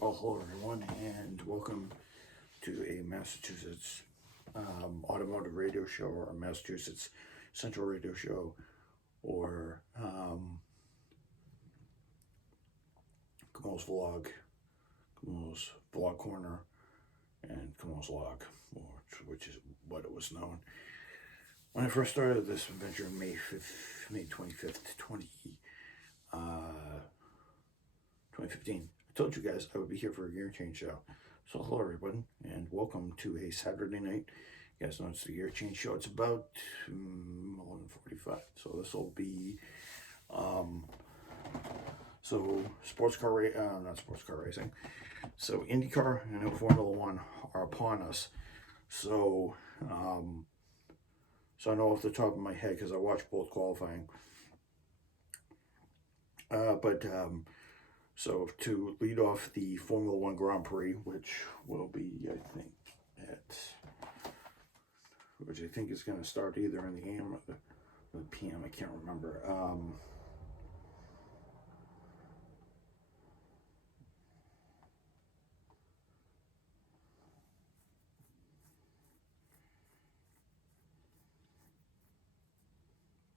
Well, hello everyone, and welcome to a Massachusetts automotive radio show, or a Massachusetts Central radio show, or Kamal's Vlog Corner, and Kamal's Log, which is what it was known. When I first started this adventure on May 25th, 2015, I told you guys I would be here for a gear change show. So hello everyone, and welcome to a Saturday night. You guys know it's the gear change show. It's about 11:45. So this will be not sports car racing. So INDYCAR and Formula 1 are upon us. So I know off the top of my head because I watched both qualifying. So to lead off the Formula 1 Grand Prix, which will be, which I think is going to start either in the AM or the PM, I can't remember.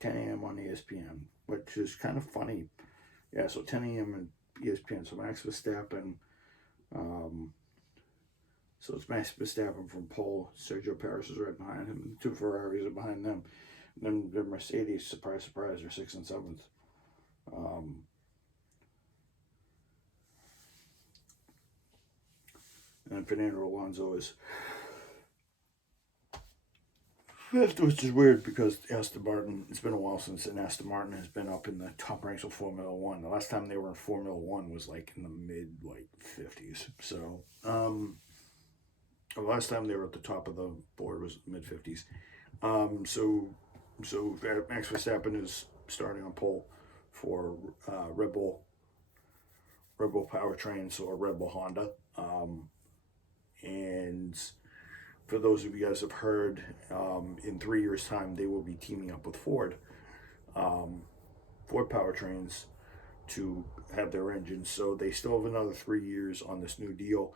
10 a.m. on ESPN, which is kind of funny. Yeah, so 10 a.m. on ESPN. So Max Verstappen. So it's Max Verstappen from pole. Sergio Perez is right behind him. Two Ferraris are behind them. And then the Mercedes, surprise, surprise, are 6th and 7th. And Fernando Alonso is fifth, which is weird because Aston Martin, it's been a while since Aston Martin has been up in the top ranks of Formula 1. The last time they were in Formula 1 was like in the mid 50s. So, the last time they were at the top of the board was mid 50s. So Max Verstappen is starting on pole for Red Bull powertrain, so a Red Bull Honda. And for those of you guys have heard, in 3 years' time, they will be teaming up with Ford powertrains to have their engines. So they still have another 3 years on this new deal.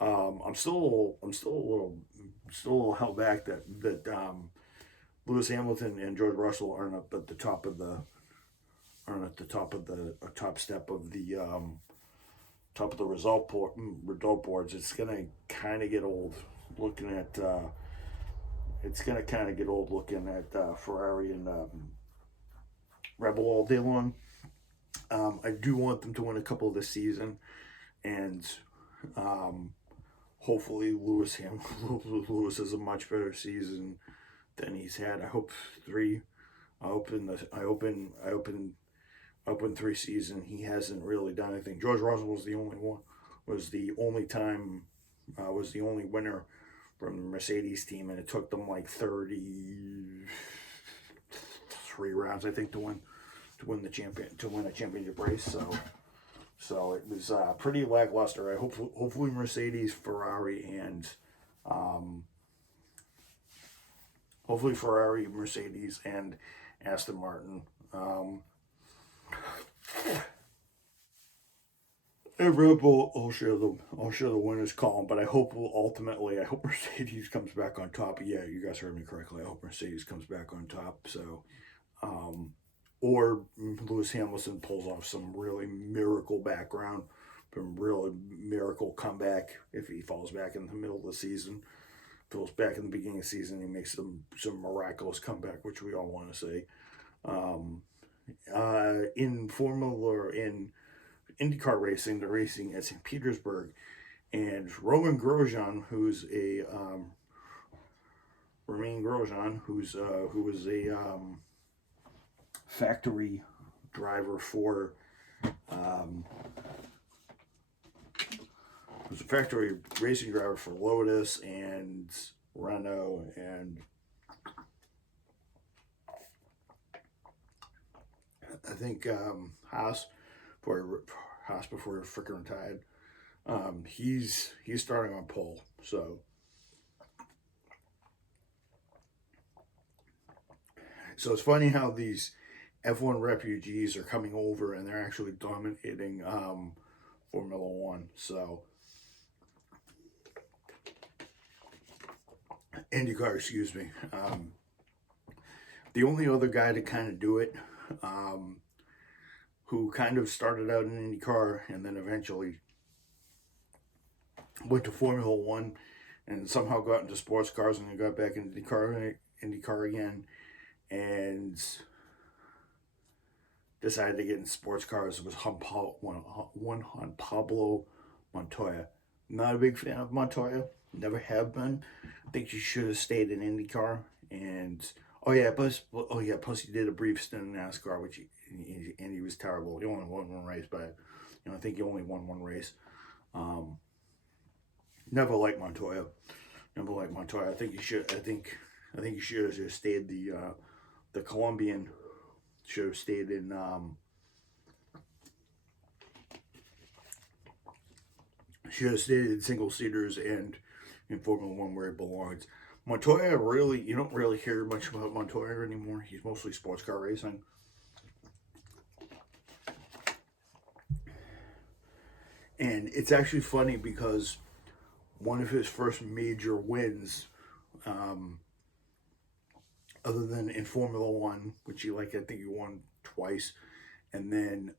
I'm still a little held back that Lewis Hamilton and George Russell aren't up at the top of the top step of the result boards. It's gonna kind of get old looking at Ferrari and Rebel all day long. I do want them to win a couple this season, and hopefully Lewis has a much better season than he's had. I hope 3. I open 3 season. He hasn't really done anything. George Russell was the only winner from the Mercedes team, and it took them like 33 rounds, I think, to win a championship race. So it was pretty lackluster. Hopefully Mercedes, Ferrari, and Mercedes, and Aston Martin. And Red Bull, I'll share the winners column, but I hope Mercedes comes back on top. Yeah, you guys heard me correctly. I hope Mercedes comes back on top. So, or Lewis Hamilton pulls off some really miracle comeback if he falls back in the middle of the season. Falls back in the beginning of the season, he makes some miraculous comeback, which we all want to see. In IndyCar racing, they're racing at St. Petersburg, and Romain Grosjean, who was a factory driver for was a factory racing driver for Lotus and Renault and I think Haas before he freaking retired. He's starting on pole, so it's funny how these F1 refugees are coming over and they're actually dominating Formula One. So IndyCar, excuse me. The only other guy to kind of do it, who kind of started out in IndyCar and then eventually went to Formula One and somehow got into sports cars and then got back into IndyCar again, and decided to get in sports cars. It was Juan Pablo Montoya. Not a big fan of Montoya. Never have been. I think he should have stayed in IndyCar. And plus he did a brief stint in NASCAR, which he was terrible. He only won one race, but I think he only won one race. Never liked Montoya. I think he should. I think he should have just stayed the Colombian. Should have stayed in single seaters and in Formula One where he belongs. Montoya, really, you don't really hear much about Montoya anymore. He's mostly sports car racing. And it's actually funny because one of his first major wins, other than in Formula One, which I think he won twice, and then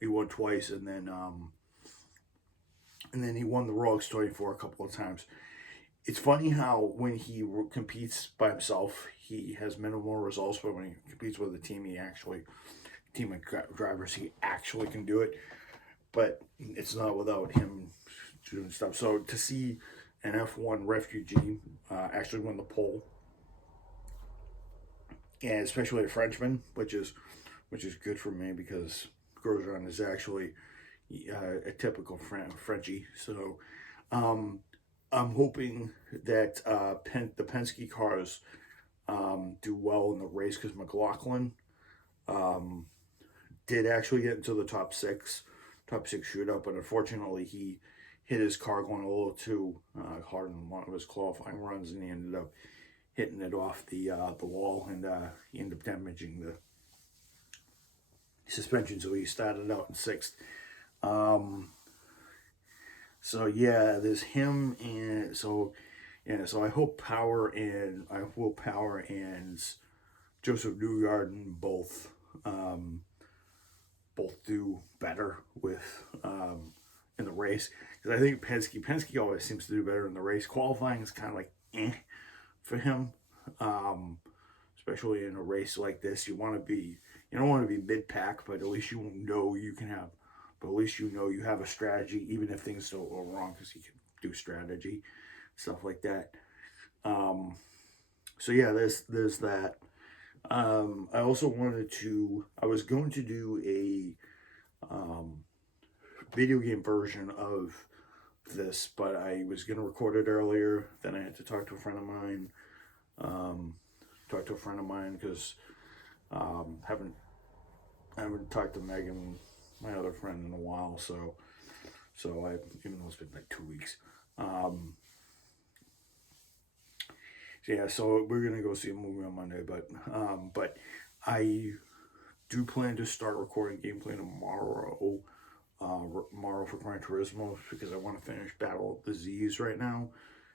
he won twice, and then he won the Rolex 24 a couple of times. It's funny how when he competes by himself, he has minimal results, but when he competes with a team, team of drivers, he actually can do it. But it's not without him doing stuff. So to see an F1 refugee actually win the pole, and especially a Frenchman, which is good for me because Grosjean is actually a typical Frenchie. So I'm hoping that the Penske cars do well in the race, because McLaughlin did actually get into the top six shootout, but unfortunately he hit his car going a little too hard in one of his qualifying runs, and he ended up hitting it off the wall, and he ended up damaging the suspension, so he started out in sixth. So yeah, there's him, and so I hope Power and Joseph Newgarden both do better with in the race, because I think Penske always seems to do better in the race. Qualifying is kind of like for him, especially in a race like this. You don't want to be mid-pack, but at least you know you have a strategy, even if things don't go wrong, because he can do strategy, stuff like that. So yeah, there's that. I also I was going to do a video game version of this, but I was going to record it earlier. Then I had to talk to a friend of mine. Because haven't talked to Megan, my other friend, in a while. So even though it's been like 2 weeks. So we're gonna go see a movie on Monday, but I do plan to start recording gameplay tomorrow for Gran Turismo, because I want to finish Battle of the Z's right now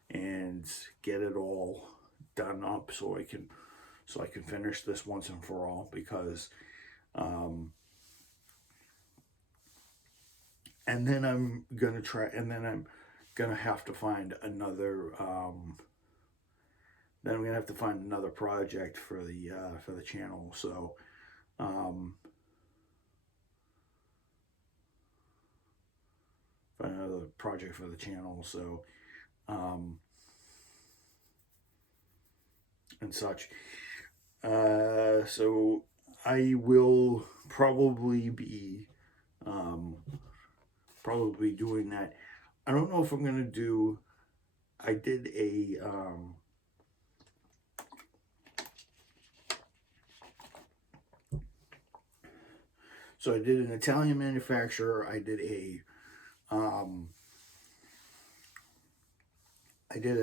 and get it all done up so I can finish this once and for all, because and then I'm gonna have to find another then I'm gonna have to find another project for the channel. So find another project for the channel. So and such. So I will probably be doing that. I don't know if I'm gonna do. I did a so I did an Italian manufacturer. I did a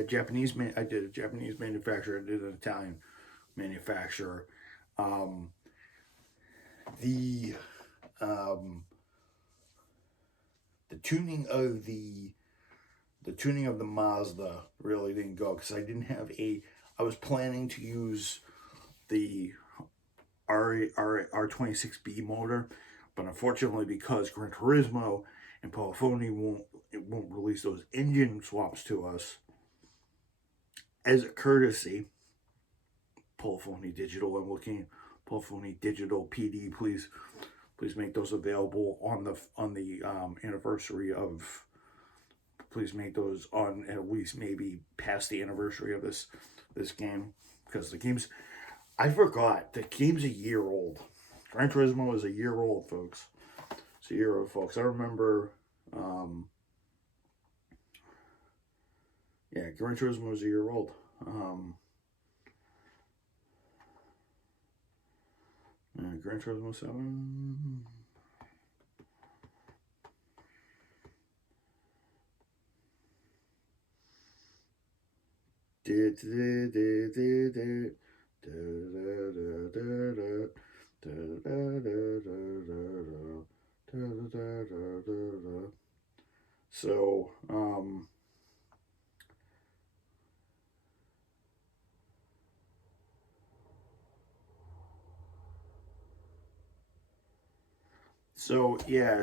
Japanese manufacturer. I did an Italian manufacturer. the tuning of the Mazda really didn't go because I didn't have I was planning to use the R26B motor, but unfortunately because Gran Turismo and Polyphony won't release those engine swaps to us, as a courtesy, Polyphony Digital, I'm looking, Polyphony Digital PD, please make those available on the anniversary of. Please make those on at least maybe past the anniversary of this game, because the game's, I forgot, the game's a year old. Gran Turismo is a year old, folks. It's a year old, folks. I remember, yeah, Gran Turismo is a year old. Gran Turismo 7. So, yeah,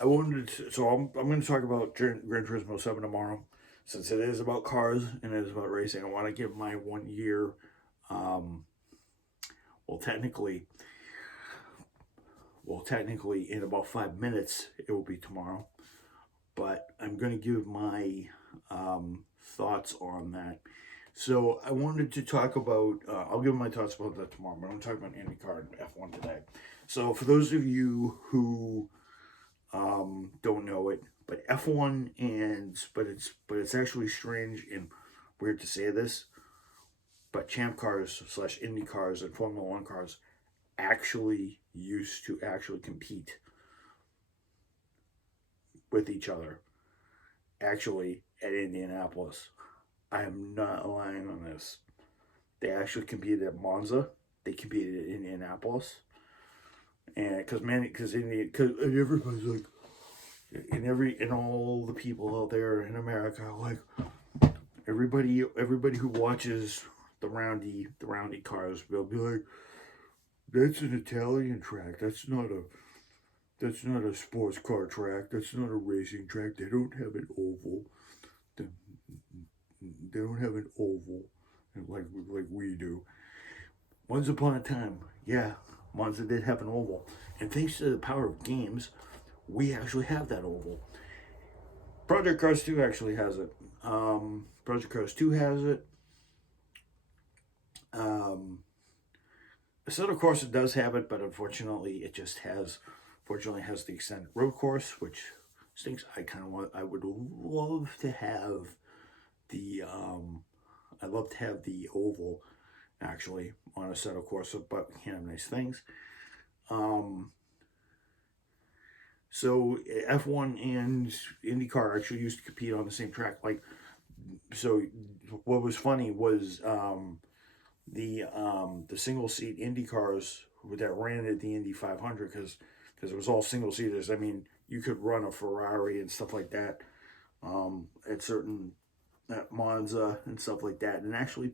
I wanted to, so I'm going to talk about Gran Turismo 7 tomorrow, since it is about cars and it is about racing. I want to give my 1 year, well, technically, in about 5 minutes, it will be tomorrow. But I'm going to give my thoughts on that. So I wanted to talk about, I'll give my thoughts about that tomorrow, but I'm going to talk about INDYCAR and F1 today. So for those of you who don't know it, but F1 but it's actually strange and weird to say this, but Champ Cars / Indy cars and Formula One cars actually used to actually compete with each other, actually, at Indianapolis. I am not lying on this. They actually competed at Monza. They competed at Indianapolis, and because everybody's like, and all the people out there in America, like everybody who watches the roundy cars, they'll be like, that's an Italian track. That's not a sports car track. That's not a racing track. They don't have an oval. They don't have an oval like we do. Once upon a time, yeah, Monza did have an oval. And thanks to the power of games, we actually have that oval. Project Cars 2 actually has it. Project Cars 2 has it. So of course it does have it, but unfortunately it just has the extended road course, which stinks. I would love to have the oval actually on a set of course, but we can't have nice things. So F1 and IndyCar actually used to compete on the same track. Like, so what was funny was the single seat Indy cars that ran at the Indy 500, because it was all single seaters. I mean, you could run a Ferrari and stuff like that at Monza and stuff like that, and actually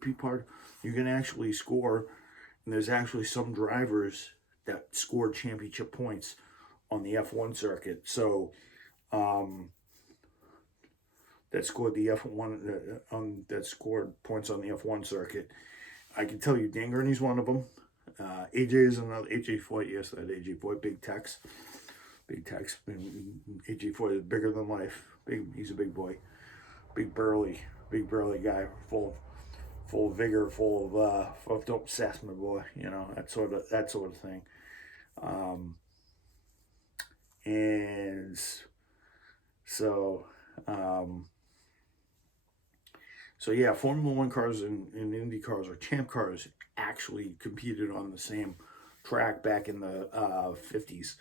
you can actually score, and there's actually some drivers that scored championship points on the F1 circuit. So that scored the F1 that scored points on the F1 circuit. I can tell you, Dan Gurney's one of them. AJ is another. AJ Foyt, yes, that AJ Foyt, Big Tex. AJ Foyt is bigger than life. He's a big boy, big burly guy, full of vigor, full of don't sass my boy, that sort of thing. And so yeah, Formula One cars and Indy cars or Champ cars actually competed on the same track back in the 50s,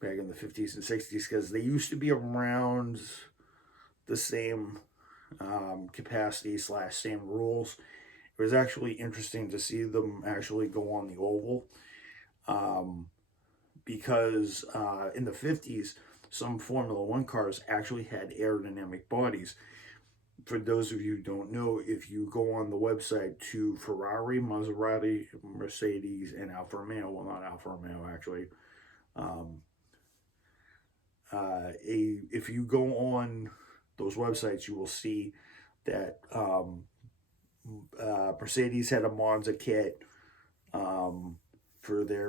and 60s, because they used to be around the same capacity / same rules. It was actually interesting to see them actually go on the oval. because in the 50s, some Formula One cars actually had aerodynamic bodies. For those of you who don't know, if you go on the website to Ferrari, Maserati, Mercedes, and Alfa Romeo, well, not Alfa Romeo actually, if you go on those websites, you will see that Mercedes had a Monza kit for their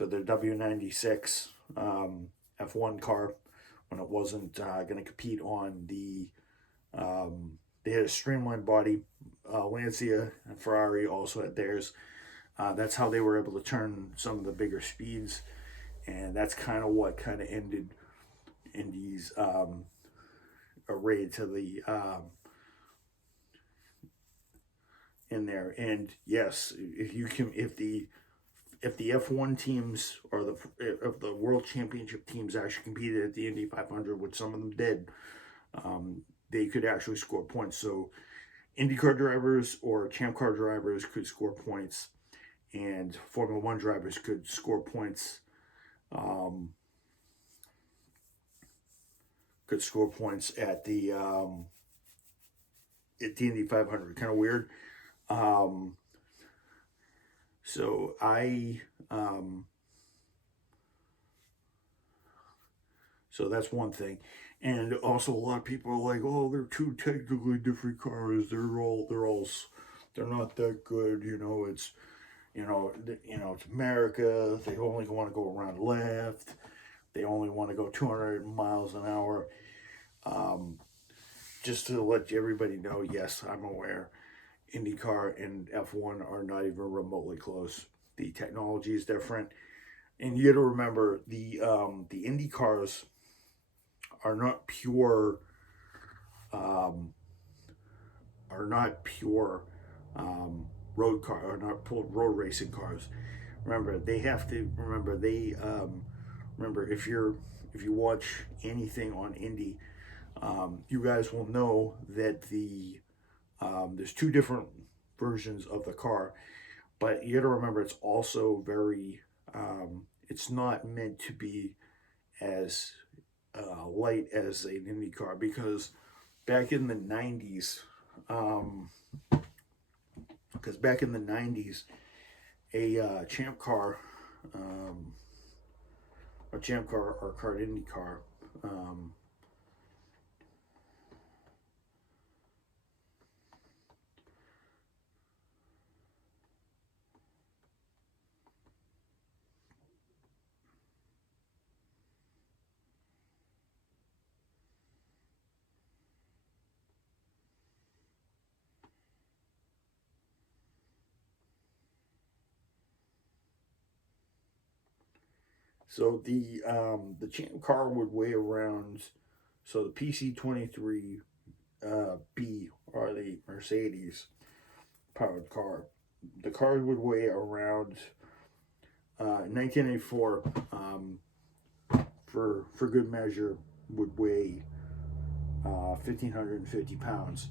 W96 F1 car when it wasn't going to compete on the. They had a streamlined body. Lancia and Ferrari also had theirs. That's how they were able to turn some of the bigger speeds, and that's kind of what kind of ended Indy's array to the in there. And yes, if the F1 teams or if the World Championship teams actually competed at the Indy 500, which some of them did, they could actually score points. So IndyCar drivers or Champ Car drivers could score points, and Formula One drivers could score points. At the Indy 500. Kind of weird. So that's one thing. And also a lot of people are like, oh, they're two technically different cars. They're not that good. It's America. They only want to go around left. They only want to go 200 miles an hour. Just to let everybody know, yes, I'm aware. IndyCar and F1 are not even remotely close. The technology is different. And you got to remember, the Indy cars are not pure road car, or not road racing cars. Remember, if you watch anything on Indy, you guys will know that there's two different versions of the car, but you got to remember it's also very it's not meant to be as light as an Indy car, because back in the 90s, a Champ Car or Cart Indy car, so the Champ car would weigh around, so the PC23 B, or the Mercedes powered car. The car would weigh around, in 1984, for good measure, would weigh 1,550 pounds.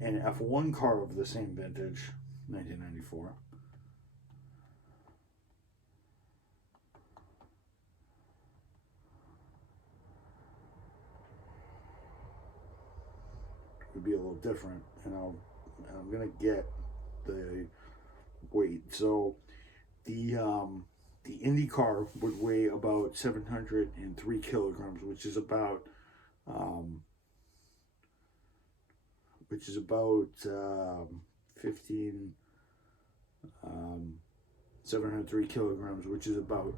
An F1 car of the same vintage, 1994, would be a little different, and I'm gonna get the weight. So the IndyCar would weigh about 703 kilograms, which is about 703 kilograms, which is about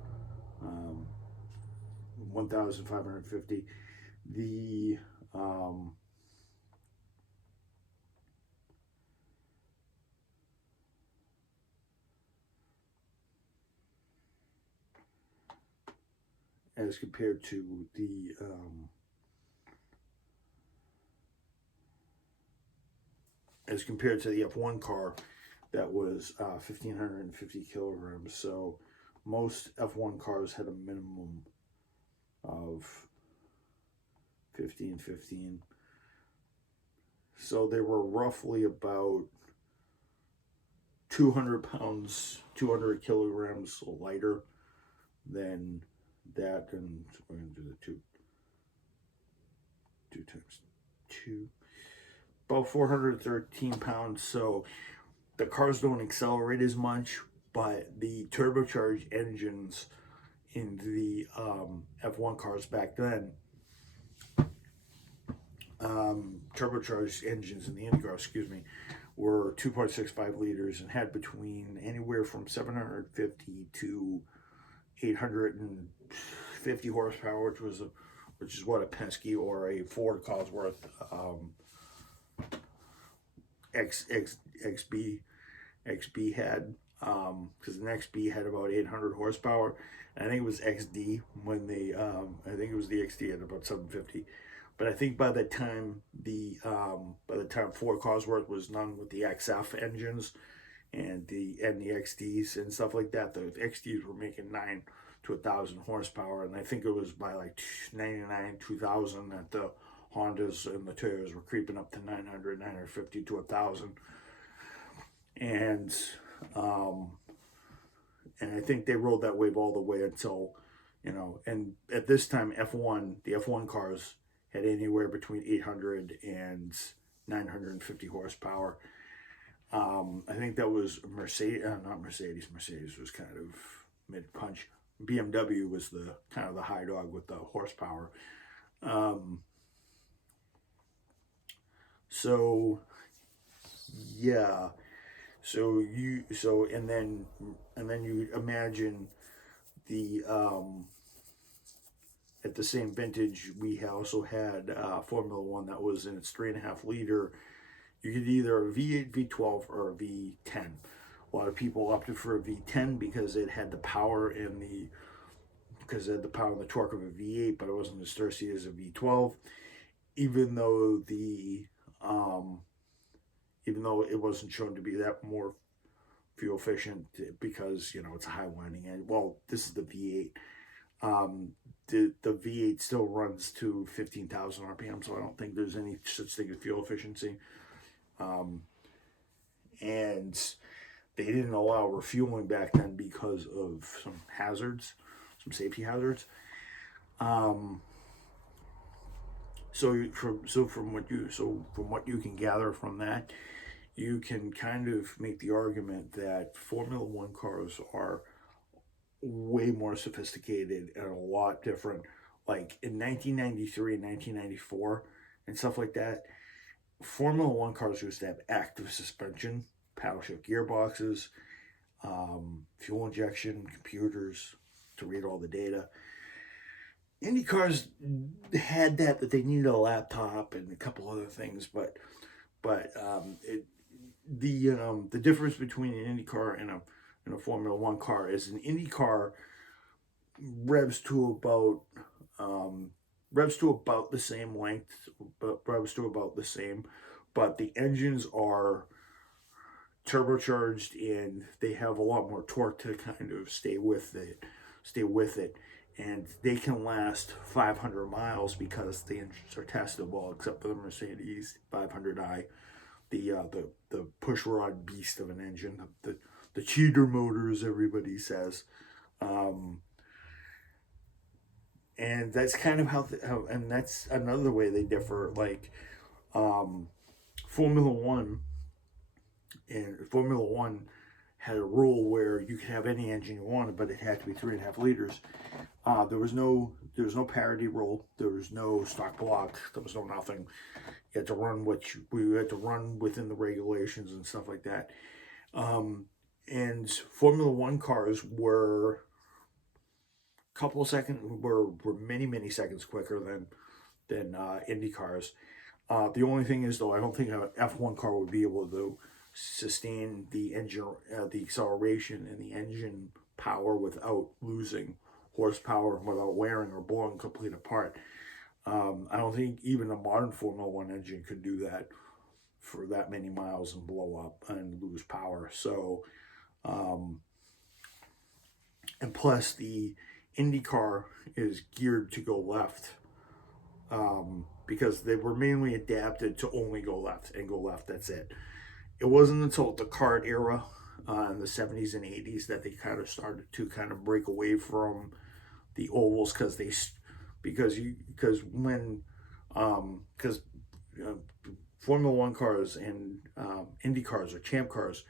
1,550. The as compared to the F1 car, that was 1,550 kilograms. So most F1 cars had a minimum of 15. So they were roughly about 200 pounds, 200 kilograms lighter then that, and so we're going to do the two times 2, about 413 pounds. So the cars don't accelerate as much, but the turbocharged engines in the F1 cars back then, turbocharged engines in the IndyCar, excuse me, were 2.65 liters and had between anywhere from 750 to 850 horsepower, which is what a Penske or a Ford Cosworth XB had, because an XB had about 800 horsepower. And I think it was XD when they, I think it was the XD at about 750. But I think by the time Ford Cosworth was done with the XF engines and the XDs and stuff like that, the XDs were making 9 to 1,000 horsepower, and I think it was by like 99, 2,000 that the Hondas and the Toyotas were creeping up to 900, 950 to 1,000, and I think they rode that wave all the way until, and at this time the F1 cars had anywhere between 800 and 950 horsepower. I think that was Mercedes, not Mercedes. Mercedes was kind of mid-punch. BMW was the kind of the high dog with the horsepower. So yeah. And then you imagine the at the same vintage, we also had Formula One that was in its 3.5 liter. You could either a V8, V12, or a V10. A lot of people opted for a V10 because it had the power and the torque of a V8, but it wasn't as thirsty as a V12. Even though it wasn't shown to be that more fuel efficient, because it's a high winding end. Well, this is the V8. The V8 still runs to 15,000 RPM, so I don't think there's any such thing as fuel efficiency. And they didn't allow refueling back then because of some safety hazards. So from what you can gather from that, you can kind of make the argument that Formula One cars are way more sophisticated and a lot different. Like in 1993 and 1994 and stuff like that, Formula One cars used to have active suspension, paddle shift gearboxes, fuel injection, computers to read all the data. Indy cars had that, but they needed a laptop and a couple other things. But the difference between an Indy car and a Formula One car is an Indy car revs to about the same length, but the engines are turbocharged and they have a lot more torque to kind of stay with it, and they can last 500 miles because the engines are testable, except for the Mercedes 500i, the push rod beast of an engine, the cheater motor, as everybody says. And that's kind of how and that's another way they differ. Like Formula One had a rule where you could have any engine you wanted, but it had to be 3.5 liters. There was no parity rule. There was no stock block. There was no nothing. You had to run within the regulations and stuff like that. And Formula One cars were many seconds quicker than Indy cars. The only thing is, though, I don't think an F1 car would be able to sustain the engine, the acceleration and the engine power without losing horsepower, without wearing or blowing complete apart. I don't think even a modern Formula One engine could do that for that many miles and blow up and lose power. So, and plus the IndyCar is geared to go left, because they were mainly adapted to only go left and go left. That's it. It wasn't until the kart era in the 70s and 80s that they kind of started to kind of break away from the ovals because when because Formula One cars and Indy cars or Champ cars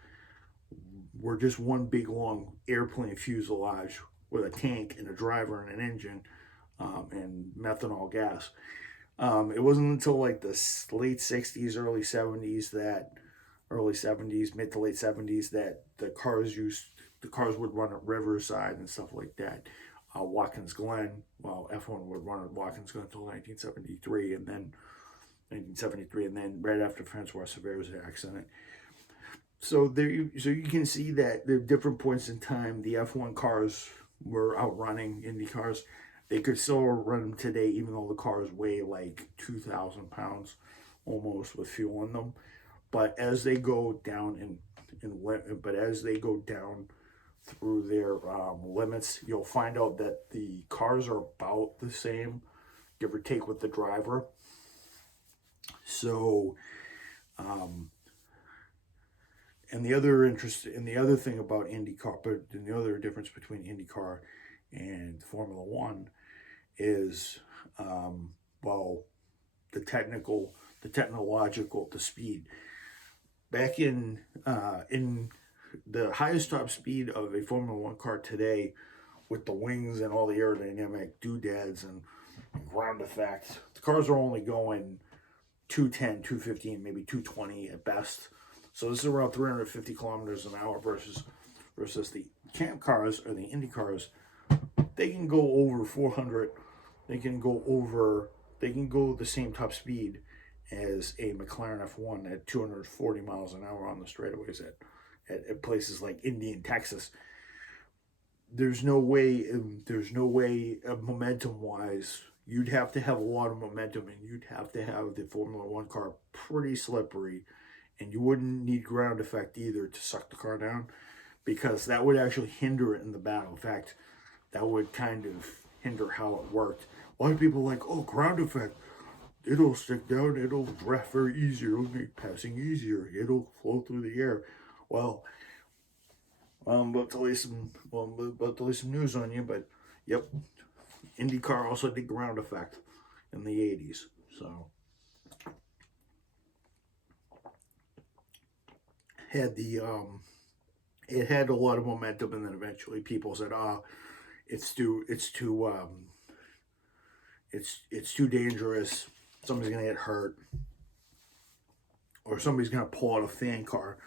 were just one big long airplane fuselage with a tank and a driver and an engine and methanol gas. It wasn't until like the late 60s, early 70s, mid to late 70s that the cars would run at Riverside and stuff like that. Watkins Glen, well, F1 would run at Watkins Glen until 1973, and then right after Francois Severe's accident. So you can see that there are different points in time. The F1 cars were outrunning Indy cars. They could still run them today, even though the cars weigh like 2,000 pounds almost with fuel in them. But as they go down as they go down through their limits, you'll find out that the cars are about the same, give or take, with the driver. So, and the other thing about IndyCar, and the other difference between IndyCar and Formula One is, the technological, the speed. Back in the highest top speed of a Formula One car today, with the wings and all the aerodynamic doodads and ground effects, the cars are only going 210, 215, maybe 220 at best. So this is around 350 kilometers an hour versus the Champ cars or the Indy cars. They can go over 400. They can go the same top speed as a McLaren F1 at 240 miles an hour on the straightaways at places like Indy and Texas. There's no way momentum wise, you'd have to have a lot of momentum, and you'd have to have the Formula One car pretty slippery, and you wouldn't need ground effect either to suck the car down, because that would actually hinder it in the battle. In fact, that would kind of hinder how it worked. A lot of people are like, oh, ground effect, it'll stick down, it'll draft very easier, it'll make passing easier, it'll flow through the air. Well, I'm about to lay some news on you, but yep, IndyCar also did ground effect in the 80s. So it had a lot of momentum, and then eventually people said, it's too dangerous. Somebody's gonna get hurt, or somebody's gonna pull out a fan car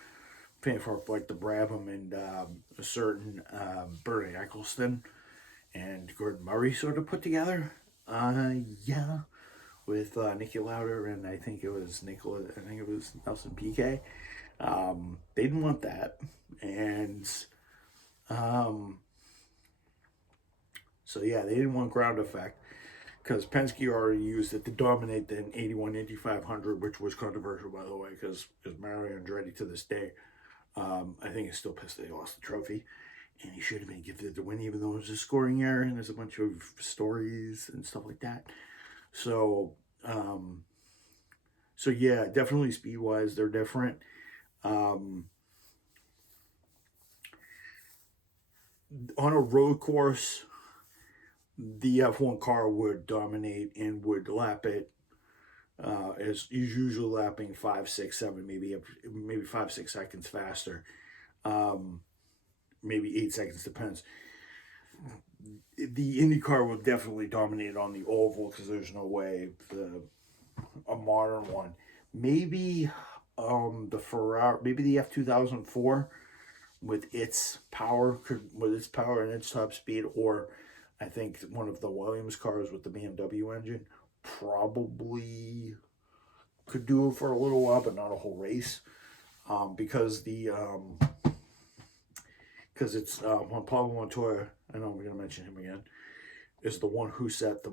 for like the Brabham and a certain Bernie Eccleston and Gordon Murray sort of put together. With Nicky Lauda and I think it was Nelson Piquet. They didn't want that, and so yeah, they didn't want ground effect, because Penske already used it to dominate the 81 Indy 500, which was controversial, by the way, because Mario Andretti to this day, I think, is still pissed that he lost the trophy, and he should have been gifted the win, even though it was a scoring error, and there's a bunch of stories and stuff like that. So yeah, definitely speed-wise, they're different. On a road course, the F1 car would dominate and would lap it as usually lapping 5, 6, 7, maybe 5, 6 seconds faster, maybe 8 seconds, depends. The Indy car would definitely dominate on the oval, because there's no way a modern one, maybe the Ferrari, maybe the F2004 with its power and its top speed, or I think one of the Williams cars with the BMW engine probably could do it for a little while, but not a whole race, because it's Juan Pablo Montoya, I know we're going to mention him again, is the one who set the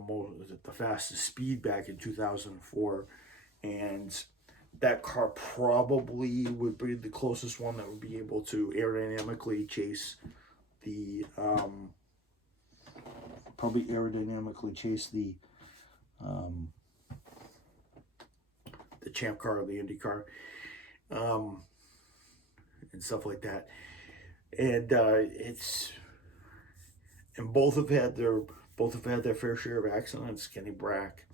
fastest speed back in 2004, and that car probably would be the closest one that would be able to aerodynamically chase the Champ car or the Indy car, and stuff like that. and both have had their fair share of accidents. Kenny Brack,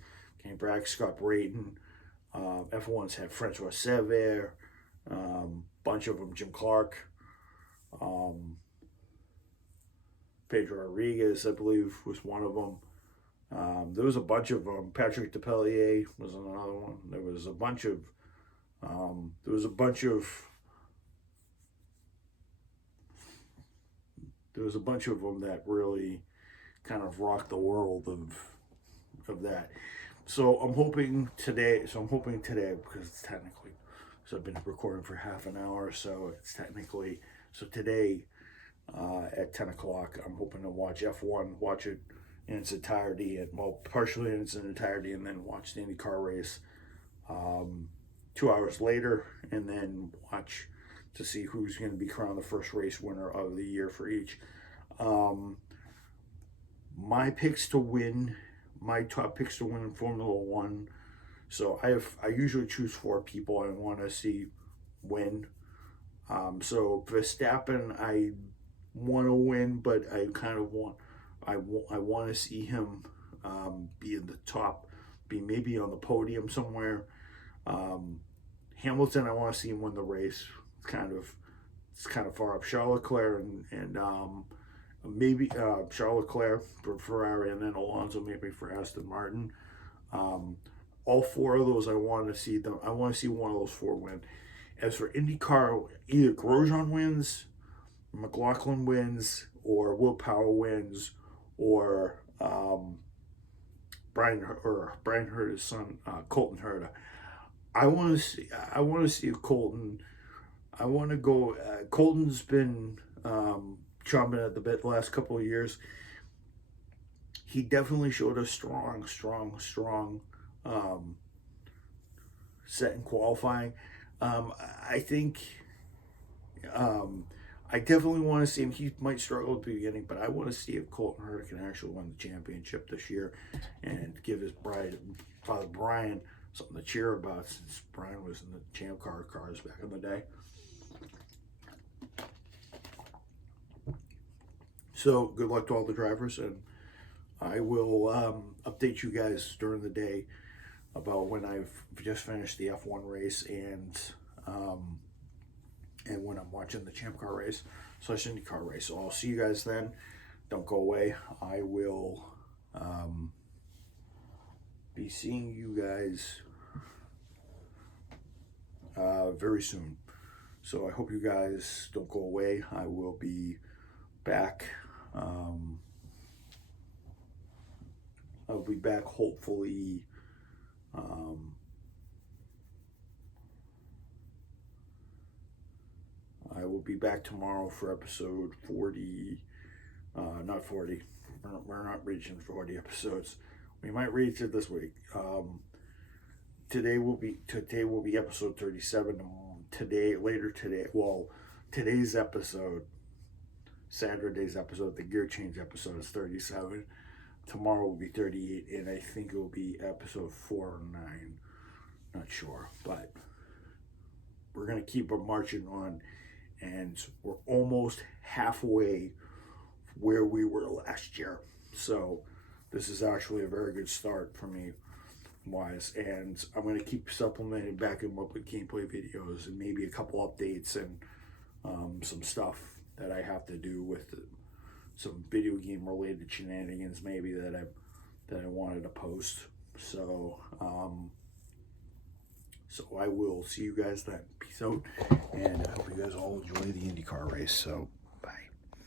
Scott Brayton. F1's had Francois Sever, bunch of them, Jim Clark, Pedro Rodriguez, I believe, was one of them. There was a bunch of them. Patrick Depellier was another one. There was a bunch of them that really kind of rocked the world of that. So I'm hoping today because it's technically, so I've been recording for half an hour, so it's technically, so today at 10 o'clock, I'm hoping to watch F1, watch it in its entirety, and well, partially in its entirety, and then watch the IndyCar race 2 hours later, and then watch to see who's going to be crowned the first race winner of the year for each. My top picks to win in Formula One. So I usually choose 4 people I want to see win. So Verstappen, I want to win, but I kind of want to see him be in the top, be maybe on the podium somewhere. Hamilton, I want to see him win the race. It's kind of far up. Charles Leclerc and maybe Charles Leclerc for Ferrari, and then Alonso maybe for Aston Martin. All 4 of those, I want to see them. I want to see one of those 4 win. As for IndyCar, either Grosjean wins, McLaughlin wins, or Will Power wins, or Brian Herta's son, Colton Herta. I want to see if Colton. I want to go. Colton's been chomping at the bit the last couple of years. He definitely showed a strong set in qualifying. I think I definitely want to see him. He might struggle at the beginning, but I want to see if Colton Herta can actually win the championship this year and give his father Brian something to cheer about, since Brian was in the Champ Car cars back in the day. So good luck to all the drivers, and I will update you guys during the day about when I've just finished the F1 race and when I'm watching the Champ Car race / IndyCar race. So I'll see you guys then. Don't go away. I will be seeing you guys very soon. So I hope you guys don't go away. I will be back. I'll be back hopefully I will be back tomorrow for episode 40. Not 40. We're not reaching 40 episodes. We might reach it this week. Today will be episode 37. Today's episode, Saturday's episode, the gear change episode, is 37. Tomorrow will be 38, and I think it will be episode 4 or 9. Not sure, but we're gonna keep marching on, and we're almost halfway where we were last year. So this is actually a very good start for me wise, and I'm going to keep supplementing back and up with gameplay videos and maybe a couple updates and some stuff that I have to do with some video game related shenanigans maybe that I wanted to post. So so I will see you guys then. Peace out, and I hope you guys all enjoy the IndyCar race. So